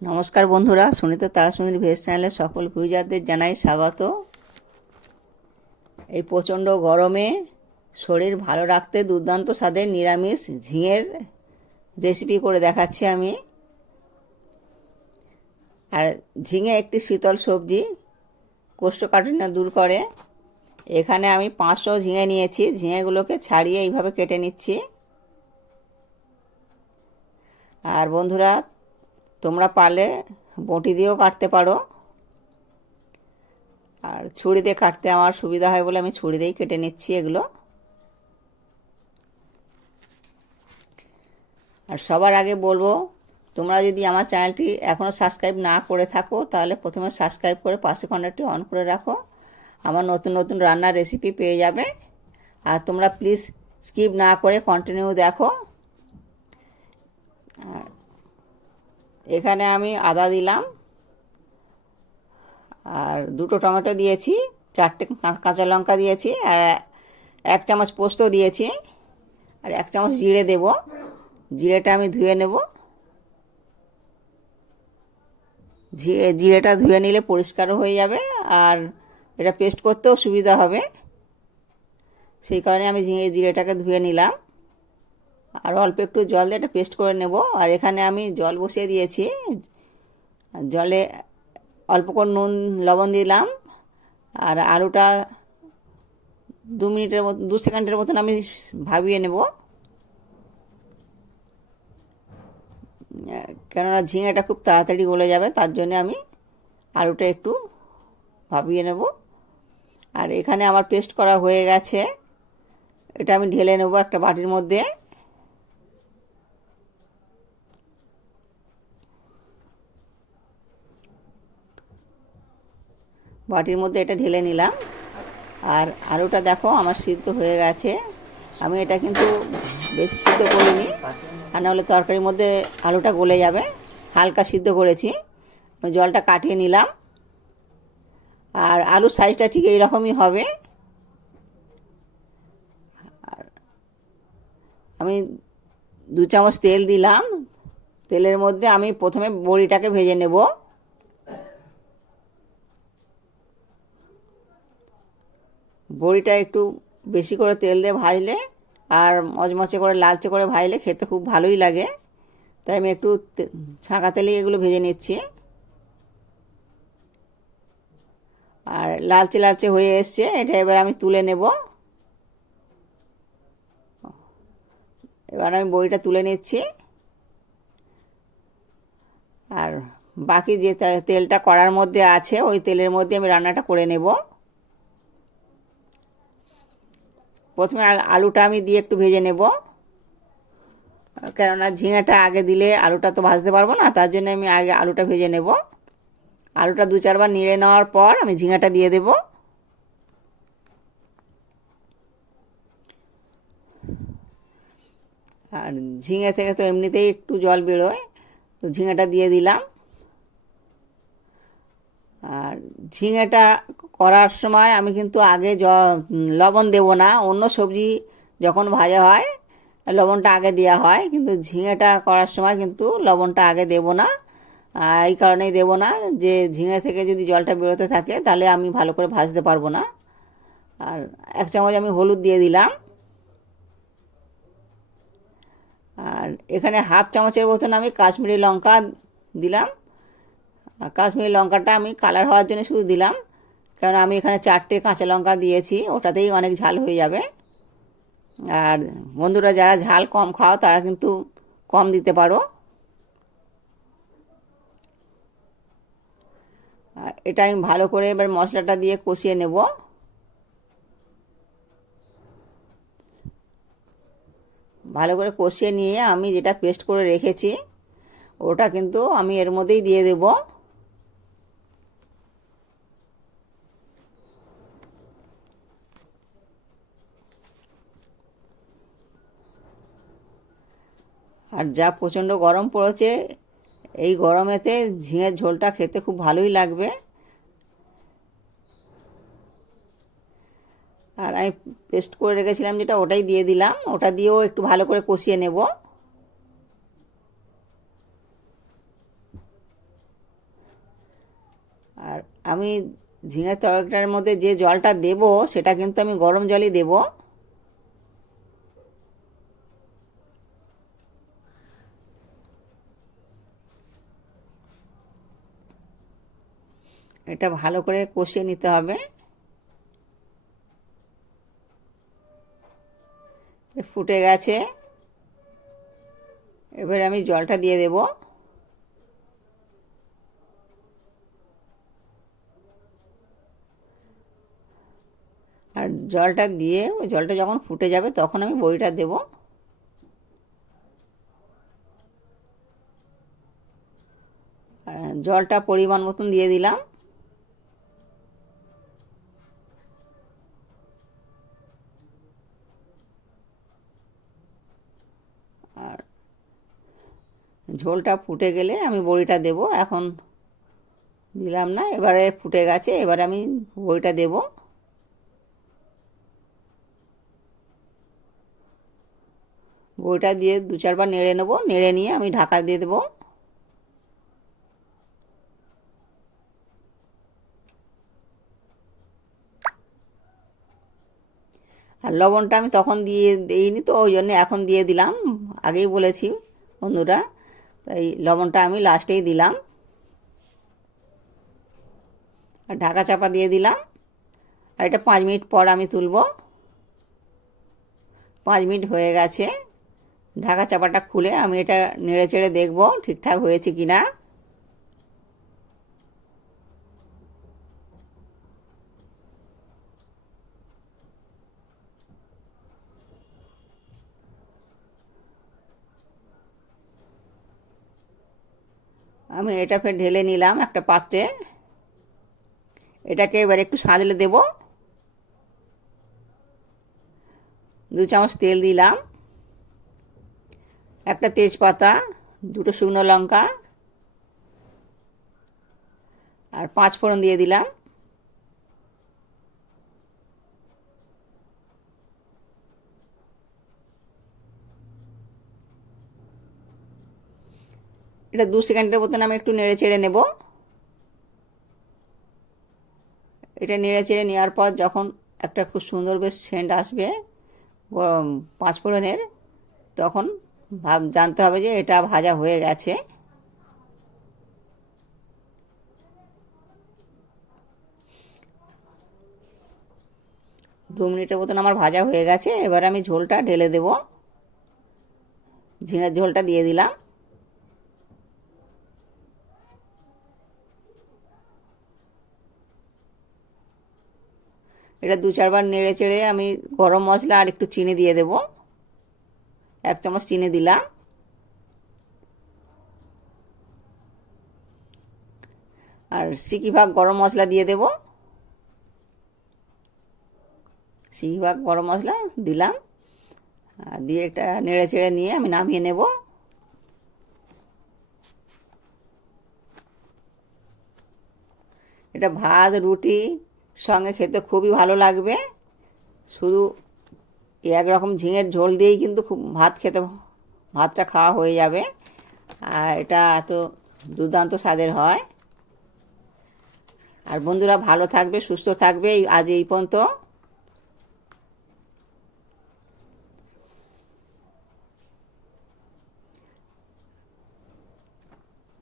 নমস্কার বন্ধুরা, সুনিতা তারাসুন্দরী ভেজ চ্যানেলের সকল ভিউজারদের জানাই স্বাগত। এই প্রচণ্ড গরমে শরীর ভালো রাখতে দুর্দান্ত স্বাদের নিরামিষ ঝিঙের রেসিপি করে দেখাচ্ছি আমি। আর ঝিঙে একটি শীতল সবজি কোষ্ঠকাঠিন্য দূর করে। এখানে আমি পাঁচশো ঝিঙে নিয়েছি, ঝিঙেগুলোকে ছাড়িয়ে এইভাবে কেটে নিচ্ছি। আর বন্ধুরা তোমরা পারলে বটি দিয়েও কাটতে পারো। আর ছুরি দিয়ে কাটতে আমার সুবিধা হয় বলে আমি ছুরি দিয়েই কেটে নিচ্ছি এগুলো। আর সবার আগে বলব, তোমরা যদি আমার চ্যানেলটি এখনও সাবস্ক্রাইব না করে থাকো, তাহলে প্রথমে সাবস্ক্রাইব করে পাশে ঘন্টাটি অন করে রাখো। আমার নতুন নতুন রান্নার রেসিপি পেয়ে যাবে। আর তোমরা প্লিজ স্কিপ না করে কন্টিনিউ দেখো। আর এখানে আমি আদা দিলাম। আর দুটো টমেটো দিয়েছি, চারটে কাঁচা লঙ্কা দিয়েছি, আর এক চামচ পোস্ত দিয়েছি, আর এক চামচ জিরে দেব। জিরেটা আমি ধুয়ে নেব। জিরে জিরেটা ধুয়ে নিলে পরিষ্কারও হয়ে যাবে, আর এটা পেস্ট করতেও সুবিধা হবে। সেই কারণে আমি জিরেটাকে ধুয়ে নিলাম। আর অল্প একটু জল দিয়ে এটা পেস্ট করে নেব। আর এখানে আমি জল বসিয়ে দিয়েছি। জলে অল্প করে নুন, লবণ দিলাম। আর আলুটা দু মিনিটের মতো, দু সেকেন্ডের মতন আমি ভাবিয়ে নেব। কেননা ঝিঙেটা খুব তাড়াতাড়ি গলে যাবে, তার জন্য আমি আলুটা একটু ভাবিয়ে নেব। আর এখানে আমার পেস্ট করা হয়ে গেছে। এটা আমি ঢেলে নেব একটা বাটির মধ্যে। বাটির মধ্যে এটা ঢেলে নিলাম। আর আলুটা দেখো আমার সিদ্ধ হয়ে গেছে। আমি এটা কিন্তু বেশি সিদ্ধ করিনি। আর নাহলে তরকারির মধ্যে আলুটা গলে যাবে। হালকা সিদ্ধ করেছি। জলটা কাটিয়ে নিলাম। আর আলুর সাইজটা ঠিক এইরকমই হবে। আর আমি দু চামচ তেল দিলাম। তেলের মধ্যে আমি প্রথমে বড়িটাকে ভেজে নেব। বড়িটা একটু বেশি করে তেল দিয়ে ভাজলে আর মচমচে করে, লালচে করে ভাজলে খেতে খুব ভালোই লাগে। তাই আমি একটু ছাঁকা তেলে এগুলো ভেজে নিচ্ছি। আর লালচে লালচে হয়ে এসছে, এটা এবার আমি তুলে নেব। এবার আমি বড়িটা তুলে নিচ্ছি। আর বাকি যে তেলটা করার মধ্যে আছে, ওই তেলের মধ্যে আমি রান্নাটা করে নেব। প্রথমে আলুটা আমি দিয়ে একটু ভেজে নেব। কেননা ঝিঙেটা আগে দিলে আলুটা তো ভাজতে পারব না, তার জন্য আমি আগে আলুটা ভেজে নেব। আলুটা দু চারবার নিড়ে নেওয়ার পর আমি ঝিঙেটা দিয়ে দেব। আর ঝিঙে থেকে তো এমনিতেই একটু জল বেরোয়, তো ঝিঙেটা দিয়ে দিলাম। আর ঝিঙেটা করার সময় আমি কিন্তু আগে জ, লবণ দেবো না। অন্য সবজি যখন ভাজা হয়, লবণটা আগে দেওয়া হয়, কিন্তু ঝিঙেটা করার সময় কিন্তু লবণটা আগে দেবো না। এই কারণেই দেবো না যে, ঝিঙে থেকে যদি জলটা বেরোতে থাকে, তাহলে আমি ভালো করে ভাজতে পারব না। আর এক চামচ আমি হলুদ দিয়ে দিলাম। আর এখানে হাফ চামচের মতন আমি কাশ্মীরি লঙ্কা দিলাম। কাশ্মীরি লঙ্কাটা আমি কালার হওয়ার জন্য শুধু দিলাম। কারণ আমি এখানে চারটে কাঁচা লঙ্কা দিয়েছি, ওটাতেই অনেক ঝাল হয়ে যাবে। আর বন্ধুরা, যারা ঝাল কম খাও, তারা কিন্তু কম দিতে পারো। আর এটা আমি ভালো করে এবার মশলাটা দিয়ে কষিয়ে নেব। ভালো করে কষিয়ে নিয়ে আমি যেটা পেস্ট করে রেখেছি, ওটা কিন্তু আমি এর মধ্যেই দিয়ে দেবো। আর যা প্রচণ্ড গরম পড়েছে, এই গরমেতে ঝিঙের ঝোলটা খেতে খুব ভালোই লাগবে। আর আমি পেস্ট করে রেখেছিলাম যেটা, ওটাই দিয়ে দিলাম। ওটা দিয়েও একটু ভালো করে কষিয়ে নেব। আর আমি ঝিঙের তরকারিটার মধ্যে যে জলটা দেব, সেটা কিন্তু আমি গরম জলই দেবো। এটা ভালো করে কষিয়ে নিতে হবে। ফুটে গেছে। এবার আমি জলটা দিয়ে দেব। আর জলটা দিয়ে ওই জলটা যখন ফুটে যাবে তখন আমি বড়িটা দেব। জলটা পরিমাণ মতন দিয়ে দিলাম। ঝোলটা ফুটে গেলে আমি বড়িটা দেব, এখন দিলাম না, এবারে ফুটে গেছে, এবারে আমি বড়িটা দেব। বড়িটা দিয়ে দু চারবার নেড়ে নেব, নেড়ে নিয়ে আমি ঢাকা দিয়ে দেবো। আর লবণটা আমি তখন দিয়ে দিইনি তো, ওই জন্য এখন দিয়ে দিলাম। আগেই বলেছি বন্ধুরা। তাই লবণটা আমি লাস্টেই দিলাম। আর ঢাকা চাপা দিয়ে দিলাম। আর এটা পাঁচ মিনিট পর আমি তুলব। পাঁচ মিনিট হয়ে গেছে। ঢাকা চাপাটা খুলে আমি এটা নেড়ে চেড়ে দেখব ঠিকঠাক হয়েছে কি না আমি এটা ফের ঢেলে নিলাম একটা পাত্রে। এটাকে এবার একটু সাজলে দেব। দু চামচ তেল দিলাম। একটা তেজপাতা, দুটো শুকনো লঙ্কা, আর পাঁচ ফোড়ন দিয়ে দিলাম। এটা দু সেকেন্ডের মতন আমি একটু নেড়ে চেড়ে নেব। এটা নেড়ে চেড়ে নেওয়ার পর যখন একটা খুব সুন্দর বেশ সেন্ট আসবে পাঁচফোড়নের, তখন ভাব, জানতে হবে যে এটা ভাজা হয়ে গেছে। দু মিনিটের মতন আমার ভাজা হয়ে গেছে, এবার আমি ঝোলটা ঢেলে দেব। ঝিঙের ঝোলটা দিয়ে দিলাম। এটা দু চারবার নেড়ে চেড়ে আমি গরম মশলা আর একটু চিনি দিয়ে দেব। এক চামচ চিনি দিলাম। আর সিকি ভাগ গরম মশলা দিয়ে দেব। সিকি ভাগ গরম মশলা দিলাম। আর দিয়ে একটা নেড়ে চেড়ে নিয়ে আমি নামিয়ে নেব। এটা ভাত, রুটি সঙ্গে খেতে খুবই ভালো লাগবে। শুধু একরকম ঝিঙের ঝোল দিয়েই কিন্তু খুব ভাত খেতে, ভাতটা খাওয়া হয়ে যাবে। আর এটা এত দুর্দান্ত স্বাদের হয়। আর বন্ধুরা ভালো থাকবে, সুস্থ থাকবে। আজ এই পর্যন্ত।